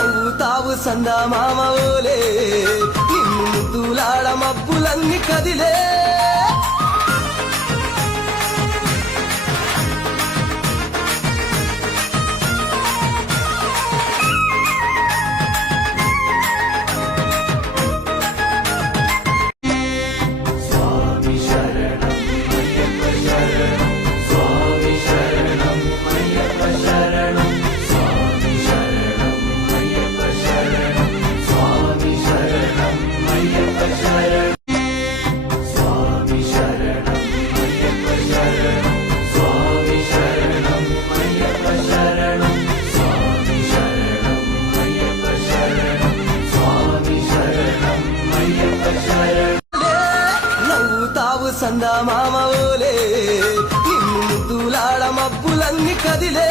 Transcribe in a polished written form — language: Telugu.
నవ్వుతావు సందా మామవోలే నిన్ను ముద్దులాడ మబ్బులన్నీ కదిలే సందా మామవోలే నిన్ను ముద్దులాడ మబ్బులన్నీ కదిలే